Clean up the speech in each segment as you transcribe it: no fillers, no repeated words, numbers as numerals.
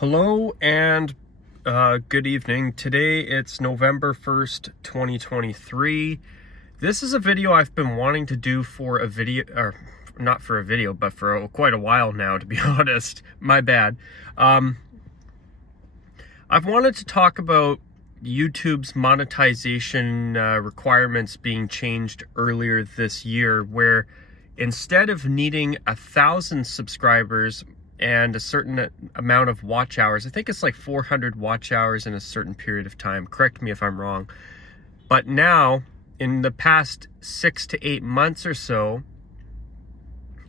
Hello and good evening. Today it's November 1st, 2023. This is a video I've been wanting to do for a video, or not for a video, but for quite a while now, to be honest. My bad. I've wanted to talk about YouTube's monetization requirements being changed earlier this year, where instead of needing 1,000 subscribers and a certain amount of watch hours, I think it's like 400 watch hours in a certain period of time, correct me if I'm wrong, but now in the past 6 to 8 months or so,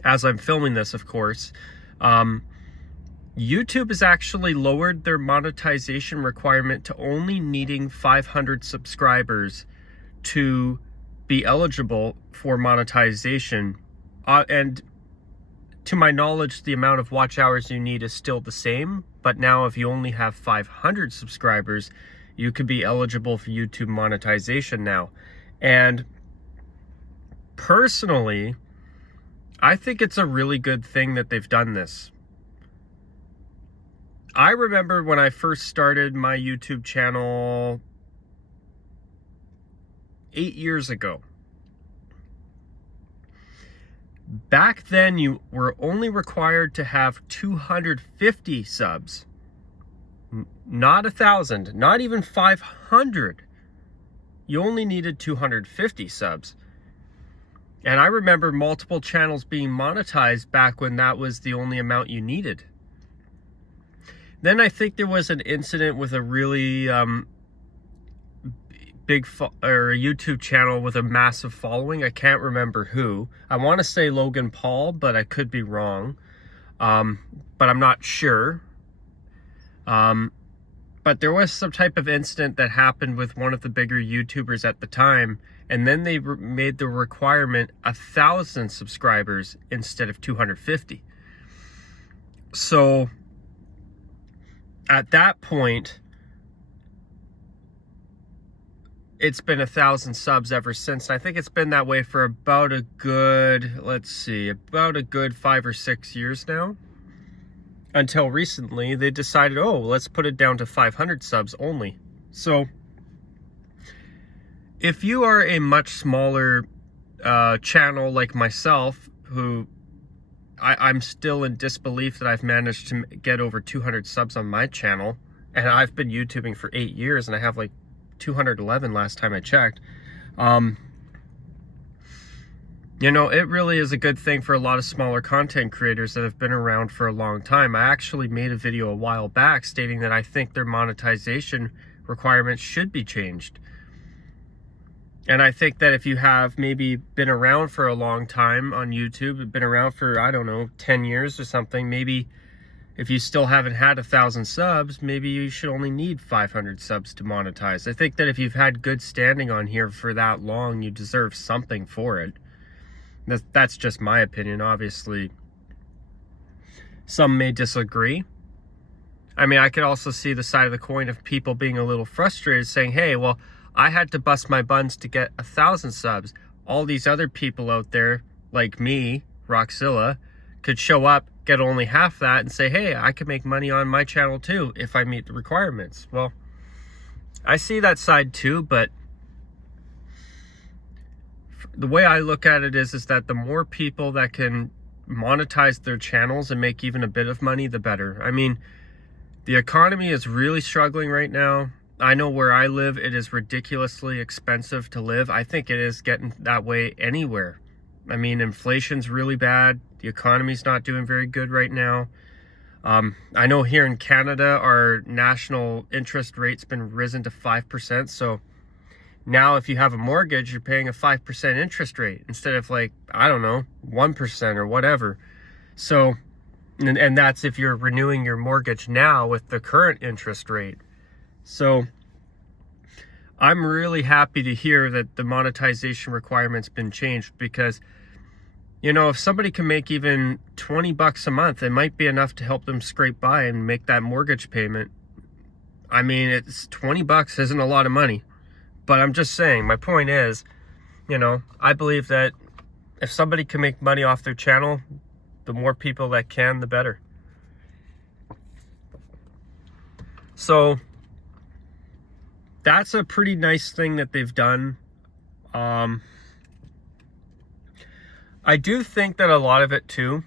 as I'm filming this, of course, YouTube has actually lowered their monetization requirement to only needing 500 subscribers to be eligible for monetization. And to my knowledge, the amount of watch hours you need is still the same, but now if you only have 500 subscribers, you could be eligible for YouTube monetization now. And personally, I think it's a really good thing that they've done this. I remember when I first started my YouTube channel 8 years ago. Back then, you were only required to have 250 subs, not 1,000, not even 500. You only needed 250 subs. And I remember multiple channels being monetized back when that was the only amount you needed. Then I think there was an incident with a really big or a YouTube channel with a massive following. I can't remember who. I want to say Logan Paul, but I could be wrong. But I'm not sure. But there was some type of incident that happened with one of the bigger YouTubers at the time, and then they made the requirement 1,000 subscribers instead of 250. So at that point, it's been 1,000 subs ever since. I think it's been that way for about a good, about a good 5 or 6 years now. Until recently, they decided, oh, let's put it down to 500 subs only. So if you are a much smaller channel like myself, who I'm still in disbelief that I've managed to get over 200 subs on my channel, and I've been YouTubing for 8 years, and I have like 211 last time I checked. You know, it really is a good thing for a lot of smaller content creators that have been around for a long time. I actually made a video a while back stating that I think their monetization requirements should be changed. And I think that if you have maybe been around for a long time on YouTube, been around for, I don't know, 10 years or something, maybe if you still haven't had 1,000 subs, maybe you should only need 500 subs to monetize. I think that if you've had good standing on here for that long, you deserve something for it. That's just my opinion. Obviously, some may disagree. I mean, I could also see the side of the coin of people being a little frustrated, saying, hey, well, I had to bust my buns to get 1,000 subs. All these other people out there, like me, Roxilla, could show up, get only half that, and say, hey, I could make money on my channel too if I meet the requirements. Well, I see that side too, but the way I look at it is that the more people that can monetize their channels and make even a bit of money, the better. I mean, the economy is really struggling right now. I know where I live, it is ridiculously expensive to live. I think it is getting that way anywhere. I mean, inflation's really bad. The economy's not doing very good right now. I know here in Canada, our national interest rate's been risen to 5%. So now if you have a mortgage, you're paying a 5% interest rate instead of, like, I don't know, 1% or whatever. So, and that's if you're renewing your mortgage now with the current interest rate. So I'm really happy to hear that the monetization requirement's been changed, because, you know, if somebody can make even 20 bucks a month, it might be enough to help them scrape by and make that mortgage payment. I mean, it's 20 bucks isn't a lot of money, but I'm just saying, my point is, you know, I believe that if somebody can make money off their channel, the more people that can, the better. So that's a pretty nice thing that they've done. I do think that a lot of it too,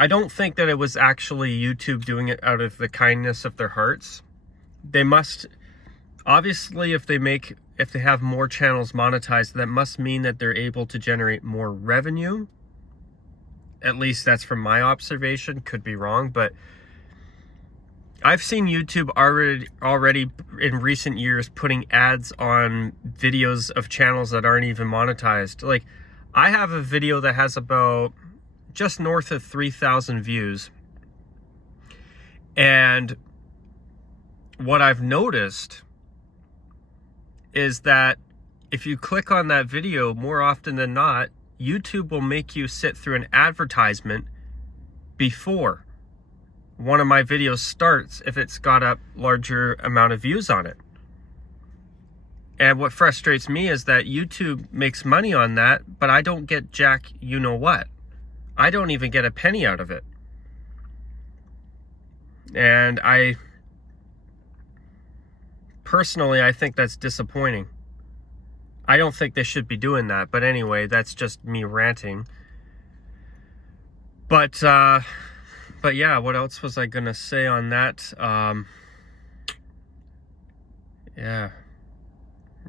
I don't think that it was actually YouTube doing it out of the kindness of their hearts. They must, obviously, if they have more channels monetized, that must mean that they're able to generate more revenue. At least that's from my observation, could be wrong, but I've seen YouTube already in recent years putting ads on videos of channels that aren't even monetized. Like, I have a video that has about just north of 3,000 views. And what I've noticed is that if you click on that video, more often than not, YouTube will make you sit through an advertisement before one of my videos starts if it's got a larger amount of views on it. And what frustrates me is that YouTube makes money on that, but I don't get jack you know what. I don't even get a penny out of it. And personally, I think that's disappointing. I don't think they should be doing that, but anyway, that's just me ranting. But yeah, what else was I gonna say on that? Yeah,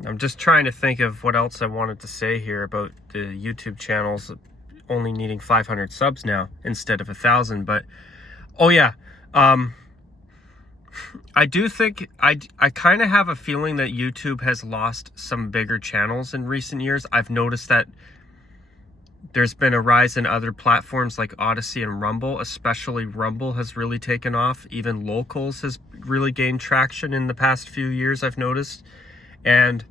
I'm just trying to think of what else I wanted to say here about the YouTube channels only needing 500 subs now instead of 1,000. But oh yeah, I do think I kind of have a feeling that YouTube has lost some bigger channels in recent years. I've noticed that there's been a rise in other platforms like Odyssey and Rumble. Especially Rumble has really taken off. Even Locals has really gained traction in the past few years, I've noticed. And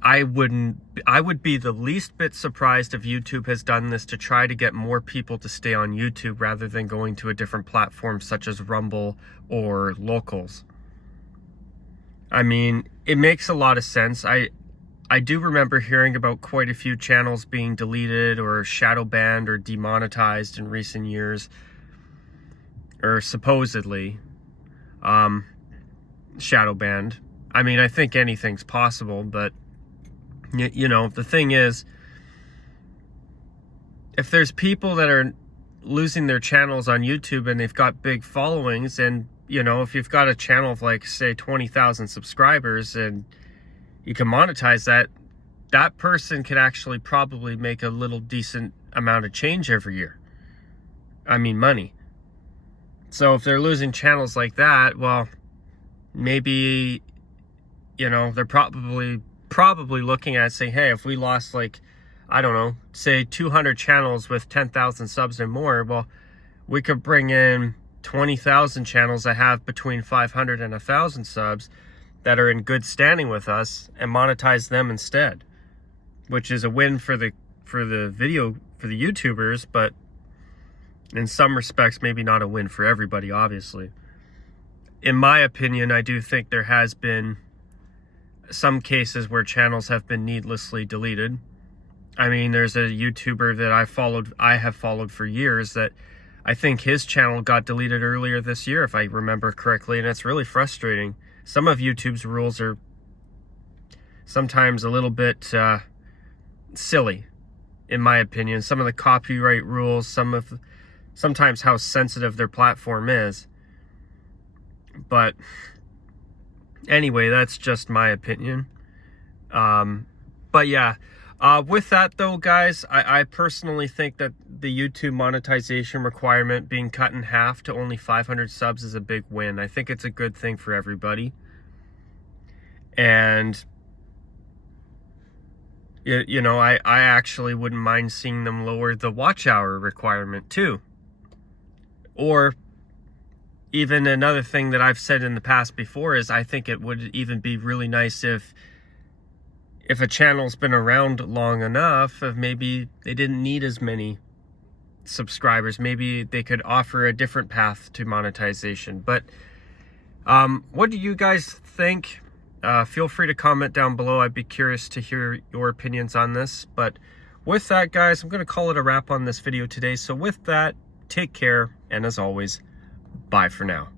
I would be the least bit surprised if YouTube has done this to try to get more people to stay on YouTube rather than going to a different platform such as Rumble or Locals. I mean, it makes a lot of sense. I do remember hearing about quite a few channels being deleted or shadow banned or demonetized in recent years, or supposedly shadow banned. I mean, I think anything's possible, but you know, the thing is, if there's people that are losing their channels on YouTube and they've got big followings, and you know, if you've got a channel of like say 20,000 subscribers and you can monetize that, that person could actually probably make a little decent amount of change every year. I mean, money. So if they're losing channels like that, well, maybe, you know, they're probably looking at saying, hey, if we lost like, I don't know, say 200 channels with 10,000 subs or more, well, we could bring in 20,000 channels that have between 500 and 1,000 subs that are in good standing with us and monetize them instead, which is a win for the YouTubers, but in some respects maybe not a win for everybody, obviously. In my opinion, I do think there has been some cases where channels have been needlessly deleted. I mean, there's a YouTuber that I have followed for years that I think his channel got deleted earlier this year, if I remember correctly, and it's really frustrating. Some of YouTube's rules are sometimes a little bit silly, in my opinion. Some of the copyright rules, sometimes how sensitive their platform is. But anyway, that's just my opinion. But yeah, with that though, guys, I personally think that the YouTube monetization requirement being cut in half to only 500 subs is a big win. I think it's a good thing for everybody. And you know, I actually wouldn't mind seeing them lower the watch hour requirement too. Or even another thing that I've said in the past before is I think it would even be really nice if a channel's been around long enough, if maybe they didn't need as many subscribers, maybe they could offer a different path to monetization. But what do you guys think? Feel free to comment down below. I'd be curious to hear your opinions on this. But with that, guys, I'm going to call it a wrap on this video today. So with that, take care, and as always, Bye for now.